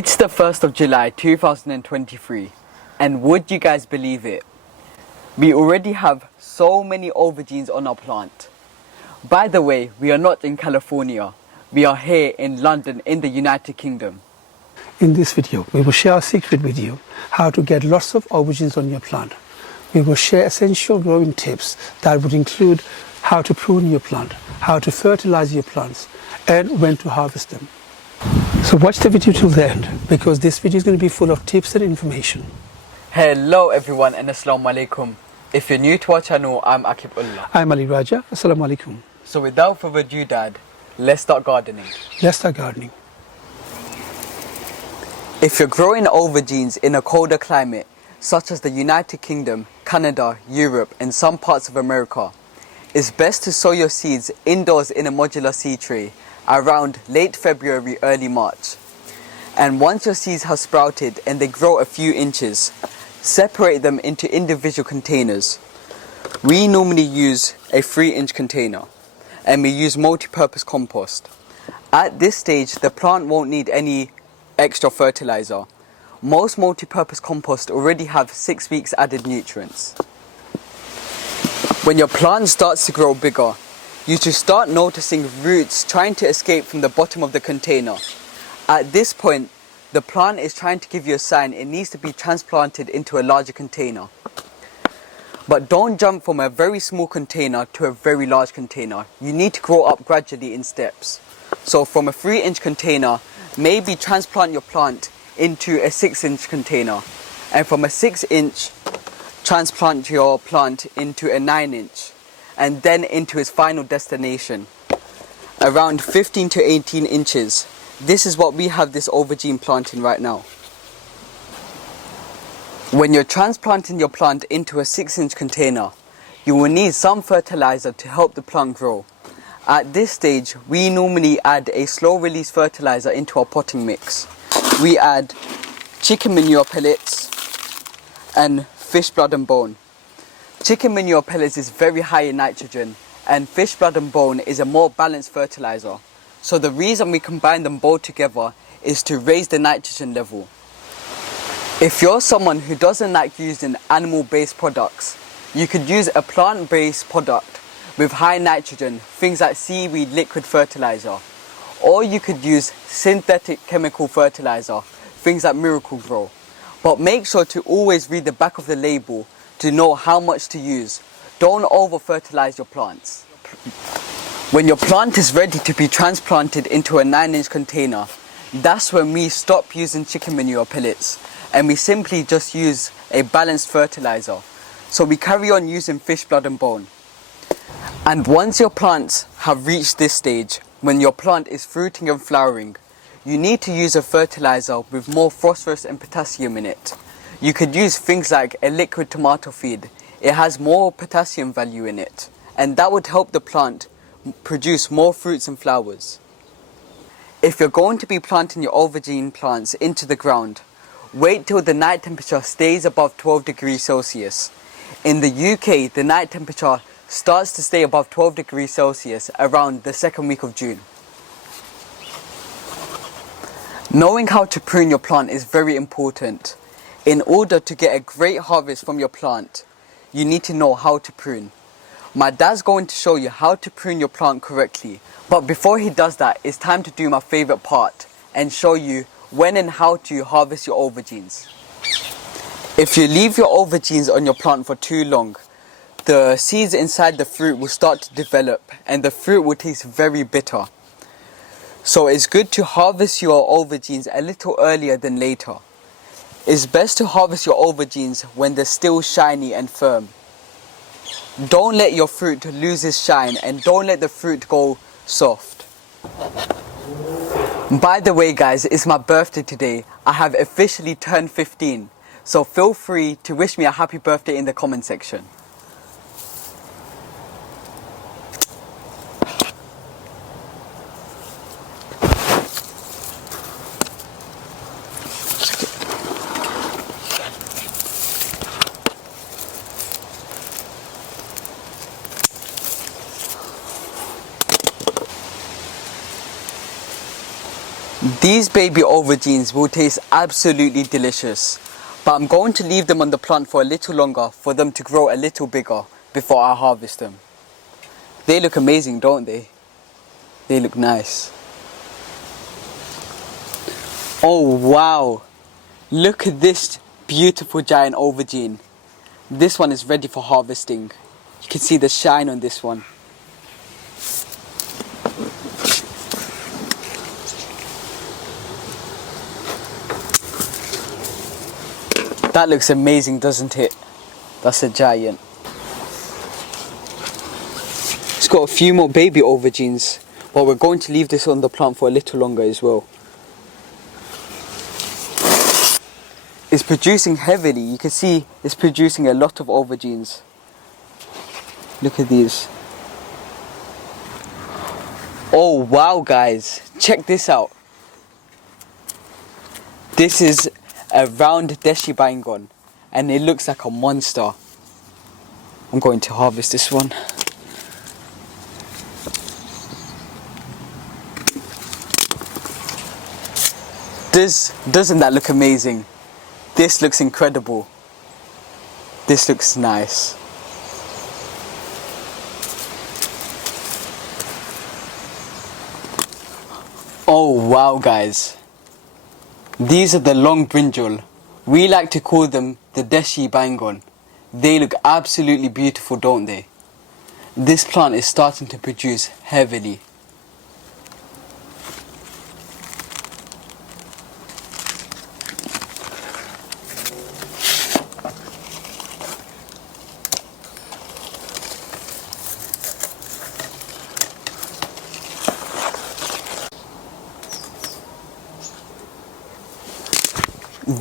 It's the 1st of July 2023, and would you guys believe it? We already have so many aubergines on our plant. By the way, we are not in California. We are here in London in the United Kingdom. In this video, we will share a secret with you how to get lots of aubergines on your plant. We will share essential growing tips that would include how to prune your plant, how to fertilize your plants, and when to harvest them. So watch the video till the end, because this video is going to be full of tips and information. Hello everyone and Assalamu alaikum. If you're new to our channel, I'm Akibullah. I'm Ali Raja. Assalamu alaikum. So without further ado, Dad, let's start gardening. Let's start gardening. If you're growing aubergines in a colder climate, such as the United Kingdom, Canada, Europe, and some parts of America, it's best to sow your seeds indoors in a modular seed tray around late February, early March. And once your seeds have sprouted and they grow a few inches, separate them into individual containers. We normally use a 3-inch container, and we use multi-purpose compost. At this stage, the plant won't need any extra fertilizer. Most multi-purpose compost already have 6 weeks added nutrients. When your plant starts to grow bigger, you should start noticing roots trying to escape from the bottom of the container. At this point, the plant is trying to give you a sign it needs to be transplanted into a larger container. But don't jump from a very small container to a very large container. You need to grow up gradually in steps. So from a 3-inch container, maybe transplant your plant into a 6-inch container. And from a 6-inch, transplant your plant into a 9-inch. And then into its final destination, around 15 to 18 inches. This is what we have this aubergine plant in right now. When you're transplanting your plant into a 6-inch container, you will need some fertilizer to help the plant grow. At this stage, we normally add a slow release fertilizer into our potting mix. We add chicken manure pellets and fish blood and bone. Chicken manure pellets is very high in nitrogen, and fish blood and bone is a more balanced fertilizer. So the reason we combine them both together is to raise the nitrogen level. If you're someone who doesn't like using animal-based products, you could use a plant-based product with high nitrogen, things like seaweed liquid fertilizer. Or you could use synthetic chemical fertilizer, things like Miracle-Gro. But make sure to always read the back of the label to know how much to use. Don't over-fertilize your plants. When your plant is ready to be transplanted into a 9-inch container, that's when we stop using chicken manure pellets and we simply just use a balanced fertilizer. So we carry on using fish blood and bone. And once your plants have reached this stage, when your plant is fruiting and flowering, you need to use a fertilizer with more phosphorus and potassium in it. You could use things like a liquid tomato feed. It has more potassium value in it, and that would help the plant produce more fruits and flowers. If you're going to be planting your aubergine plants into the ground, wait till the night temperature stays above 12 degrees Celsius. In the UK, the night temperature starts to stay above 12 degrees Celsius around the 2nd week of June. Knowing how to prune your plant is very important. In order to get a great harvest from your plant, you need to know how to prune. My dad's going to show you how to prune your plant correctly. But before he does that, it's time to do my favorite part and show you when and how to harvest your aubergines. If you leave your aubergines on your plant for too long, the seeds inside the fruit will start to develop and the fruit will taste very bitter. So it's good to harvest your aubergines a little earlier than later. It's best to harvest your aubergines when they're still shiny and firm. Don't let your fruit lose its shine and don't let the fruit go soft. By the way guys, it's my birthday today. I have officially turned 15. So feel free to wish me a happy birthday in the comment section. These baby aubergines will taste absolutely delicious, but I'm going to leave them on the plant for a little longer for them to grow a little bigger before I harvest them. They look amazing, don't they? They look nice. Oh wow! Look at this beautiful giant aubergine. This one is ready for harvesting. You can see the shine on this one. That looks amazing, doesn't it? That's a giant. It's got a few more baby aubergines, but we're going to leave this on the plant for a little longer as well. It's producing heavily. You can see it's producing a lot of aubergines. Look at these. Oh wow guys, check this out. This is a round deshi bangon and it looks like a monster. I'm going to harvest this one. Doesn't that look amazing? This looks incredible. This looks nice. Oh wow guys. These are the long brinjal. We like to call them the deshi bangon. They look absolutely beautiful, don't they? This plant is starting to produce heavily.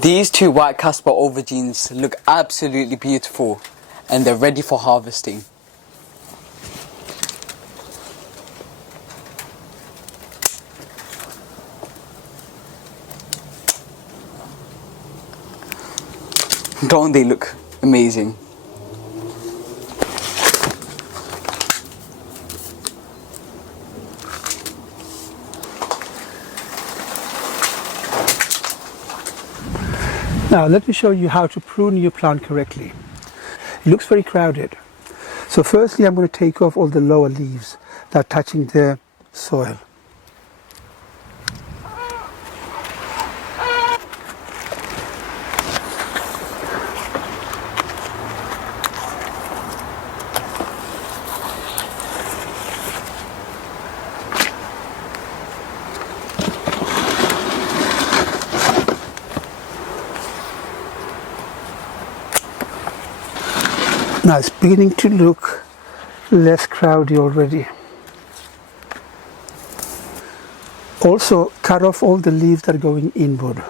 These two white Casper aubergines look absolutely beautiful and they're ready for harvesting. Don't they look amazing? Now let me show you how to prune your plant correctly. It looks very crowded. So firstly I'm going to take off all the lower leaves that are touching the soil. Now it's beginning to look less crowded already. Also cut off all the leaves that are going inward.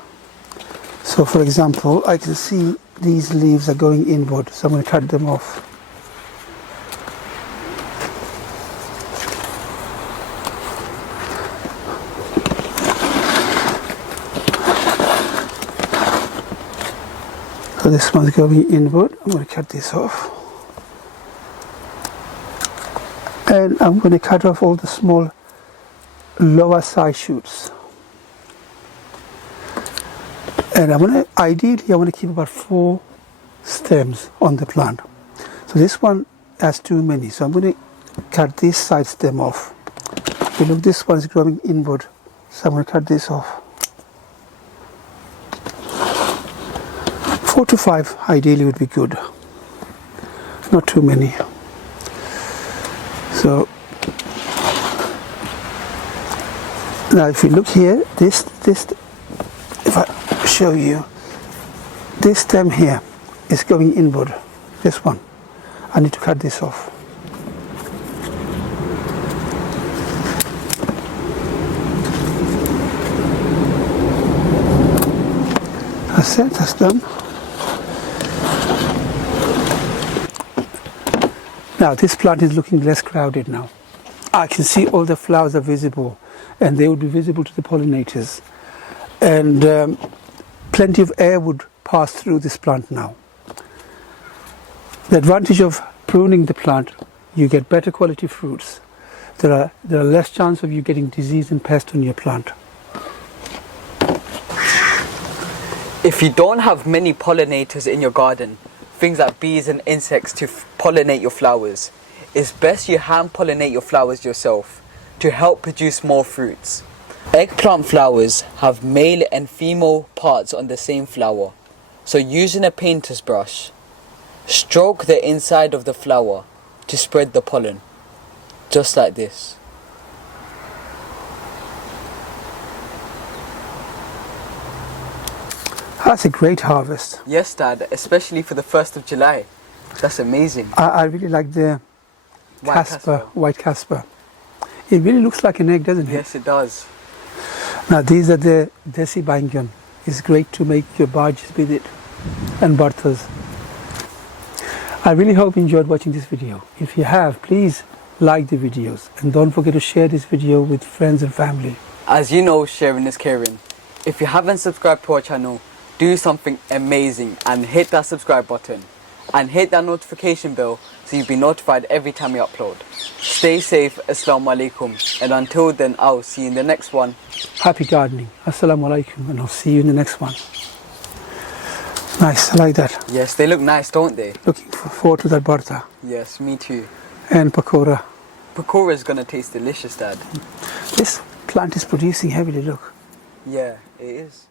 So for example, I can see these leaves are going inward, so I'm going to cut them off. So this one's going inward. I'm going to cut this off. And I'm going to cut off all the small lower side shoots. And ideally I want to keep about 4 stems on the plant. So this one has too many, so I'm going to cut this side stem off. You look, this one is growing inward, so I'm going to cut this off. 4 to 5 ideally would be good, not too many. So now if you look here, this if I show you, this stem here is going inward, this one. I need to cut this off. That's it, that's done. Now this plant is looking less crowded now. I can see all the flowers are visible and they would be visible to the pollinators. And plenty of air would pass through this plant now. The advantage of pruning the plant, you get better quality fruits. There are less chance of you getting disease and pest on your plant. If you don't have many pollinators in your garden, things like bees and insects to pollinate your flowers, it's best you hand pollinate your flowers yourself to help produce more fruits. Eggplant flowers have male and female parts on the same flower, so using a painter's brush, stroke the inside of the flower to spread the pollen, just like this. That's a great harvest. Yes, Dad, especially for the 1st of July. That's amazing. I really like the white Casper. It really looks like an egg, doesn't it? Yes, it does. Now these are the desi bangan. It's great to make your bhaji's with it and bhartas. I really hope you enjoyed watching this video. If you have, please like the videos and don't forget to share this video with friends and family. As you know, sharing is caring. If you haven't subscribed to our channel, do something amazing and hit that subscribe button and hit that notification bell so you'll be notified every time we upload. Stay safe, Assalamu alaikum, and until then I'll see you in the next one. Happy gardening. Assalamu alaikum, and I'll see you in the next one. Nice, I like that. Yes, they look nice, don't they? Looking forward to that bharta Yes, me too. and pakora. Pakora is gonna taste delicious, Dad. This plant is producing heavily, look. Yeah, it is.